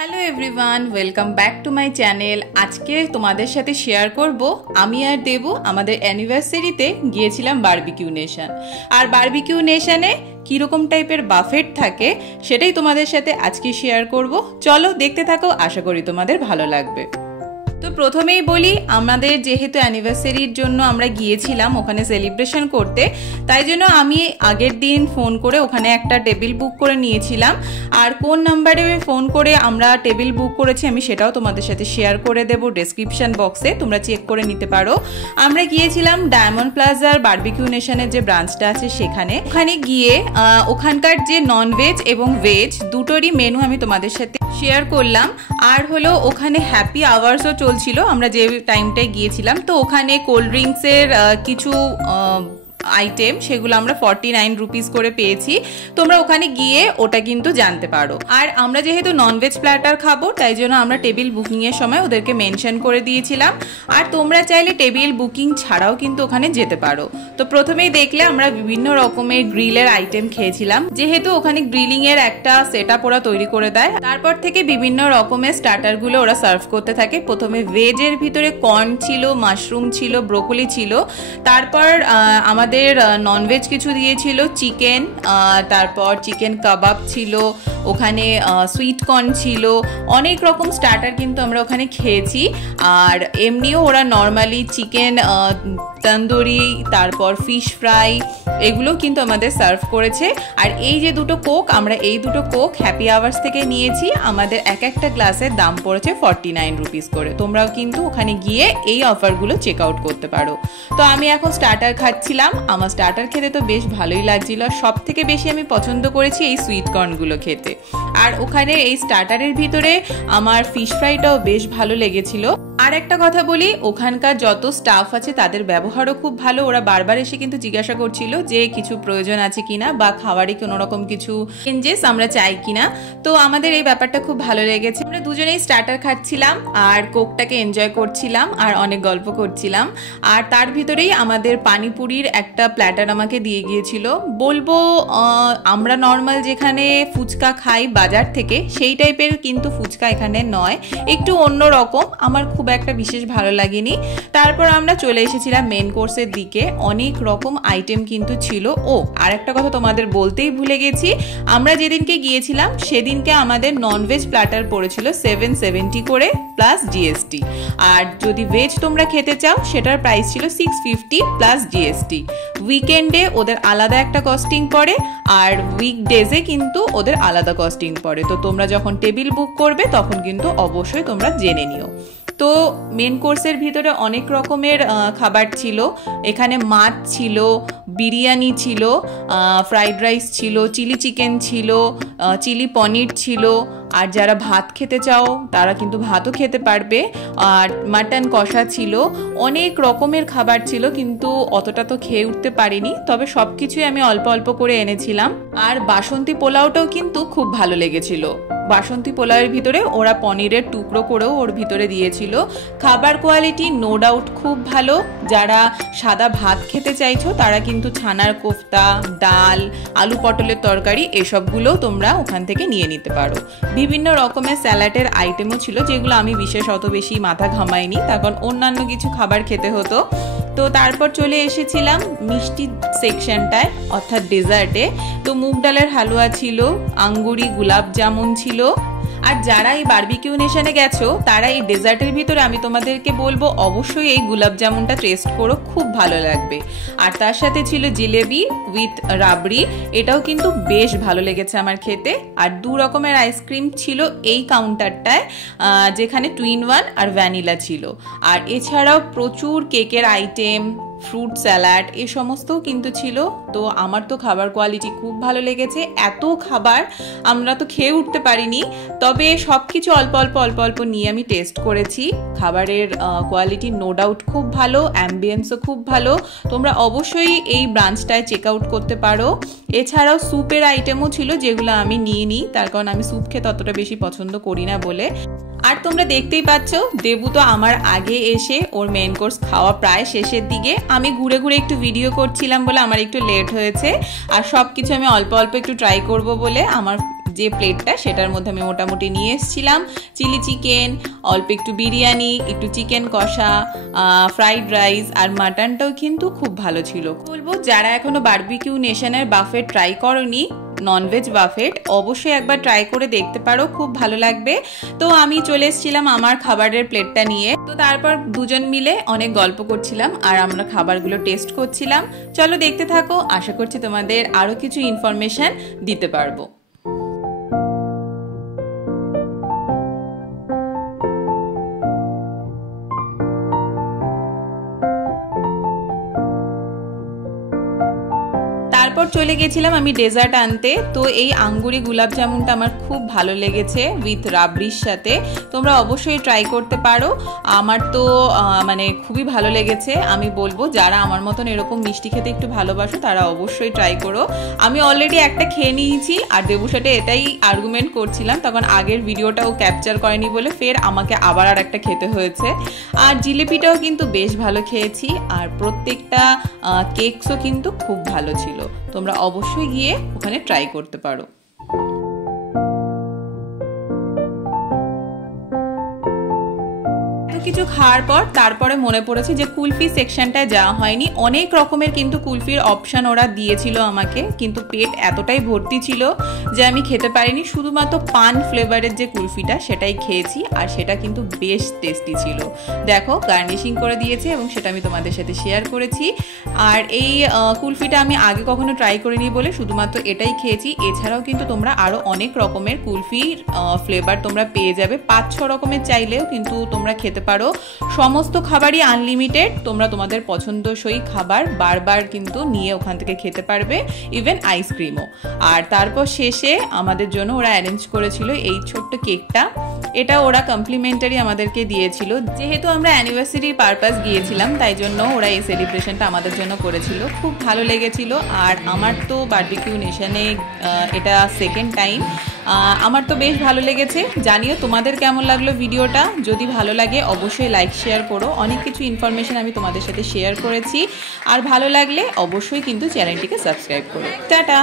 Hello everyone, welcome back to my channel. আজকে তোমাদের সাথে শেয়ার করব আমি আর দেবু আমাদের অ্যানিভার্সারিতে গিয়েছিলাম বারবিকিউ নেশন। আর বারবিকিউ নেশনে কীরকম টাইপের বাফেট থাকে সেটাই তোমাদের সাথে আজকে শেয়ার করব। চলো দেখতে থাকো, আশা করি তোমাদের ভালো লাগবে। তো প্রথমেই বলি, আমাদের যেহেতু অ্যানিভার্সারির জন্য আমরা গিয়েছিলাম ওখানে সেলিব্রেশন করতে, তাই জন্য আমি আগের দিন ফোন করে ওখানে একটা টেবিল বুক করে নিয়েছিলাম। আর কোন নাম্বারে ফোন করে আমরা টেবিল বুক করেছি আমি সেটাও তোমাদের সাথে শেয়ার করে দেবো ডেসক্রিপশন বক্সে, তোমরা চেক করে নিতে পারো। আমরা গিয়েছিলাম ডায়মন্ড প্লাজার বারবিকিউ নেশনের যে ব্রাঞ্চটা আছে সেখানে। ওখানে গিয়ে ওখানকার যে নন ভেজ এবং ভেজ দুটোরই মেনু আমি তোমাদের সাথে শেয়ার করলাম। আর হলো ওখানে হ্যাপি আওয়ার্সও চলছিল আমরা যে টাইমটায় গিয়েছিলাম। তো ওখানে কোল্ড ড্রিঙ্কসের কিছু আইটেম সেগুলো আমরা 49 রুপিস করে পেয়েছি। তোমরা ওখানে গিয়ে ওটা কিন্তু জানতে পারো। আর আমরা যেহেতু ননভেজ প্ল্যাটার খাবো তাই জন্য আমরা টেবিল বুকিংয়ের সময় ওদেরকে মেনশন করে দিয়েছিলাম। আর তোমরা চাইলে টেবিল বুকিং ছাড়াও কিন্তু ওখানে যেতে পারো। তো প্রথমেই দেখলে আমরা বিভিন্ন রকমের গ্রিলের আইটেম খেয়েছিলাম, যেহেতু ওখানে গ্রিলিংয়ের একটা সেট আপ ওরা তৈরি করে দেয়। তারপর থেকে বিভিন্ন রকমের স্টার্টারগুলো ওরা সার্ভ করতে থাকে। প্রথমে ভেজের ভিতরে কর্ন ছিল, মাশরুম ছিল, ব্রোকলি ছিল। তারপর আমাদের ননভেজ কিছু দিয়েছিল, চিকেন, তারপর চিকেন কাবাব ছিল, ওখানে সুইট কর্ন ছিল, অনেক রকম স্টার্টার কিন্তু আমরা ওখানে খেয়েছি। আর এমনিও ওরা নর্মালি চিকেন তন্দুরি, তারপর ফিশ ফ্রাই, এগুলো কিন্তু আমাদের সার্ভ করেছে। আর এই যে দুটো কোক, আমরা এই দুটো কোক হ্যাপি আওয়ার্স থেকে নিয়েছি। আমাদের এক একটা গ্লাসের দাম পড়েছে 49 রুপিস করে। তোমরাও কিন্তু ওখানে গিয়ে এই অফারগুলো চেক আউট করতে পারো। তো আমি এখন স্টার্টার খাচ্ছিলাম। আমার স্টার্টার খেতে তো বেশ ভালোই লাগছিল। সব থেকে বেশি আমি পছন্দ করেছি এই সুইট কর্নগুলো খেতে। আর ওখানে এই স্টার্টারের ভিতরে আমার ফিশ ফ্রাইটাও বেশ ভালো লেগেছিল। আর একটা কথা বলি, ওখানকার যত স্টাফ আছে তাদের ব্যবহারও খুব ভালো। ওরা বারবার এসে কিন্তু জিজ্ঞাসা করছিল যে কিছু প্রয়োজন আছে কিনা বা খাবারে কোনো রকম কিছু চেঞ্জেস আমরা চাই কিনা। তো আমাদের এই ব্যাপারটা খুব ভালো লেগেছে। আমরা দুজনেই স্টার্টার খাচ্ছিলাম আর কোকটাকে এনজয় করছিলাম আর অনেক গল্প করছিলাম। আর তার ভিতরেই আমাদের পানিপুরির একটা প্ল্যাটার আমাকে দিয়ে গিয়েছিল। বলবো আমরা নর্মাল যেখানে ফুচকা খাই বাজার থেকে সেই টাইপের কিন্তু ফুচকা এখানে নয়, একটু অন্য রকম। আমার খুব একটা বিশেষ ভালো লাগেনি। তারপর আমরা চলে এসেছিলাম মেন কোর্সের দিকে। অনেক রকম আইটেম কিন্তু ছিল। ও আর একটা কথা তোমাদের বলতেই ভুলে গেছি, আমরা যেদিনকে গিয়েছিলাম সেদিনকে আমাদের ননভেজ প্ল্যাটার পড়েছিল 770 করে প্লাস জিএসটি। আর যদি ভেজ তোমরা খেতে চাও সেটার প্রাইস ছিল 650 প্লাস জিএসটি। উইকেন্ডে ওদের আলাদা একটা কস্টিং পড়ে আর উইকডেজে কিন্তু ওদের আলাদা কস্টিং পড়ে। তো তোমরা যখন টেবিল বুক করবে তখন কিন্তু অবশ্যই তোমরা জেনে নিও। তো মেন কোর্সের ভিতরে অনেক রকমের খাবার ছিল। এখানে মাছ ছিল, বিরিয়ানি ছিল, ফ্রাইড রাইস ছিল, চিলি চিকেন ছিল, চিলি পনির ছিল। আর যারা ভাত খেতে চাও তারা কিন্তু ভাতও খেতে পারবে। আর মাটন কষা ছিল, অনেক রকমের খাবার ছিল, কিন্তু অতটা তো খেয়ে উঠতে পারিনি। তবে সব কিছুই আমি অল্প অল্প করে এনেছিলাম। আর বাসন্তী পোলাওটাও কিন্তু খুব ভালো লেগেছিল। বাসন্তী পোলাওয়ের ভিতরে ওরা পনিরের টুকরো করেও ওর ভিতরে দিয়েছিল। খাবার কোয়ালিটি নো ডাউট খুব ভালো। যারা সাদা ভাত খেতে চাইছো তারা কিন্তু ছানার কোফতা, ডাল, আলু পটলের তরকারি এসবগুলোও তোমরা ওখান থেকে নিয়ে নিতে পারো। বিভিন্ন রকমের স্যালাডের আইটেমও ছিল, যেগুলো আমি বিশেষ অত বেশি মাথা ঘামাইনি, তখন অন্যান্য কিছু খাবার খেতে হতো। তো তারপর চলে এসেছিলাম মিষ্টি সেকশনটায়, অর্থাৎ ডেজার্টে। তো মুগ ডালের হালুয়া ছিল, আঙ্গুরি গুলাব জামুন ছিল। আর যারা এই বারবিকিউ নেশনে গেছো তারা এই ডেজার্টের ভিতরে আমি তোমাদেরকে বলবো অবশ্যই এই গুলাব জামুনটা টেস্ট করো, খুব ভালো লাগবে। আর তার সাথে ছিল জিলেবি উইথ রাবড়ি, এটাও কিন্তু বেশ ভালো লেগেছে আমার খেতে। আর 2 রকমের আইসক্রিম ছিল এই কাউন্টারটায়, যেখানে টুইন ওয়ান আর ভ্যানিলা ছিল। আর এছাড়াও প্রচুর কেকের আইটেম, ফ্রুট স্যালাড এ সমস্তও কিন্তু ছিল। তো আমার তো খাবার কোয়ালিটি খুব ভালো লেগেছে। এত খাবার আমরা তো খেয়ে উঠতে পারিনি, তবে সব কিছু অল্প অল্প অল্প অল্প নিয়ে আমি টেস্ট করেছি। খাবারের কোয়ালিটি নো ডাউট খুব ভালো, অ্যাম্বিয়েন্সও খুব ভালো। তোমরা অবশ্যই এই ব্রাঞ্চটায় চেক আউট করতে পারো। এছাড়াও স্যুপের আইটেমও ছিল, যেগুলো আমি নিয়ে নিই, তার কারণ আমি স্যুপ খেতে অতটা বেশি পছন্দ করি না বলে। আর তোমরা দেখতেই পাচ্ছ দেবু তো আমার আগে এসে ওর মেন কোর্স খাওয়া প্রায় শেষের দিকে। আমি ঘুরে ঘুরে একটু ভিডিও করছিলাম বলে আমার একটু লেট হয়েছে। আর সব কিছু আমি অল্প অল্প একটু ট্রাই করব বলে আমার যে প্লেটটা সেটার মধ্যে আমি মোটামুটি নিয়ে এসেছিলাম চিলি চিকেন, অল্প একটু বিরিয়ানি, একটু চিকেন কষা, ফ্রাইড রাইস, আর মাটনটাও কিন্তু খুব ভালো ছিল। বলবো যারা এখনো বারবিকিউ নেশনের বাফেট ট্রাই করনি, ননভেজ বাফেট, অবশ্যই একবার ট্রাই করে দেখতে পারো, খুব ভালো লাগবে। তো আমি চলে এসেছিলাম আমার খাবারের প্লেটটা নিয়ে। তো তারপর দুজন মিলে অনেক গল্প করছিলাম আর আমরা খাবারগুলো টেস্ট করছিলাম। চলো দেখতে থাকো, আশা করছি তোমাদের আরো কিছু ইনফরমেশন দিতে পারবো। তারপর চলে গেছিলাম আমি ডেজার্ট আনতে। তো এই আঙ্গুরি গোলাপ জামুনটা আমার খুব ভালো লেগেছে উইথ রাবড়ির সাথে, তোমরা অবশ্যই ট্রাই করতে পারো। আমার তো মানে খুবই ভালো লেগেছে। আমি বলবো যারা আমার মতন এরকম মিষ্টি খেতে একটু ভালোবাসো তারা অবশ্যই ট্রাই করো। আমি অলরেডি একটা খেয়ে নিয়েছি আর দেবুর সাথে এটাই আর্গুমেন্ট করছিলাম, তখন আগের ভিডিওটাও ক্যাপচার করেনি বলে ফের আমাকে আবার আর একটা খেতে হয়েছে। আর জিলিপিটাও কিন্তু বেশ ভালো খেয়েছি, আর প্রত্যেকটা কেকসও কিন্তু খুব ভালো ছিল। তোমরা অবশ্যই গিয়ে ওখানে ট্রাই করতে পারো। কিছু খাওয়ার পর তারপরে মনে পড়েছে যে কুলফি সেকশনটায় যাওয়া হয়নি। অনেক রকমের কিন্তু কুলফির অপশন ওরা দিয়েছিল আমাকে, কিন্তু পেট এতটাই ভর্তি ছিল যে আমি খেতে পারিনি। শুধুমাত্র পান ফ্লেভারের যে কুলফিটা সেটাই খেয়েছি, আর সেটা কিন্তু বেশ টেস্টি ছিল। দেখো গার্নিশিং করে দিয়েছে এবং সেটা আমি তোমাদের সাথে শেয়ার করেছি। আর এই কুলফিটা আমি আগে কখনো ট্রাই করিনি বলে শুধুমাত্র এটাই খেয়েছি। এছাড়াও কিন্তু তোমরা আরও অনেক রকমের কুলফির ফ্লেভার তোমরা পেয়ে যাবে, 5-6 রকমের চাইলেও কিন্তু তোমরা খেতে পারো। সমস্ত খাবারই আনলিমিটেড, তোমরা তোমাদের পছন্দসই খাবার বারবার কিন্তু নিয়ে ওখান থেকে খেতে পারবে, ইভেন আইসক্রিমও। আর তারপর শেষে আমাদের জন্য ওরা অ্যারেঞ্জ করেছিল এই ছোট্ট কেকটা। এটা ওরা কমপ্লিমেন্টারি আমাদেরকে দিয়েছিল, যেহেতু আমরা অ্যানিভার্সারি পারপাস গিয়েছিলাম তাই জন্য ওরা এই সেলিব্রেশনটা আমাদের জন্য করেছিল। খুব ভালো লেগেছিল। আর আমার তো বারবিকিউ নেশনে এটা সেকেন্ড টাইম, আমার তো বেশ ভালো লেগেছে। জানিও তোমাদের কেমন লাগলো ভিডিওটা। যদি ভালো লাগে অবশ্যই লাইক শেয়ার করো। অনেক কিছু ইনফরমেশন আমি তোমাদের সাথে শেয়ার করেছি, আর ভালো লাগলে অবশ্যই কিন্তু চ্যানেলটিকে সাবস্ক্রাইব করো। টাটা।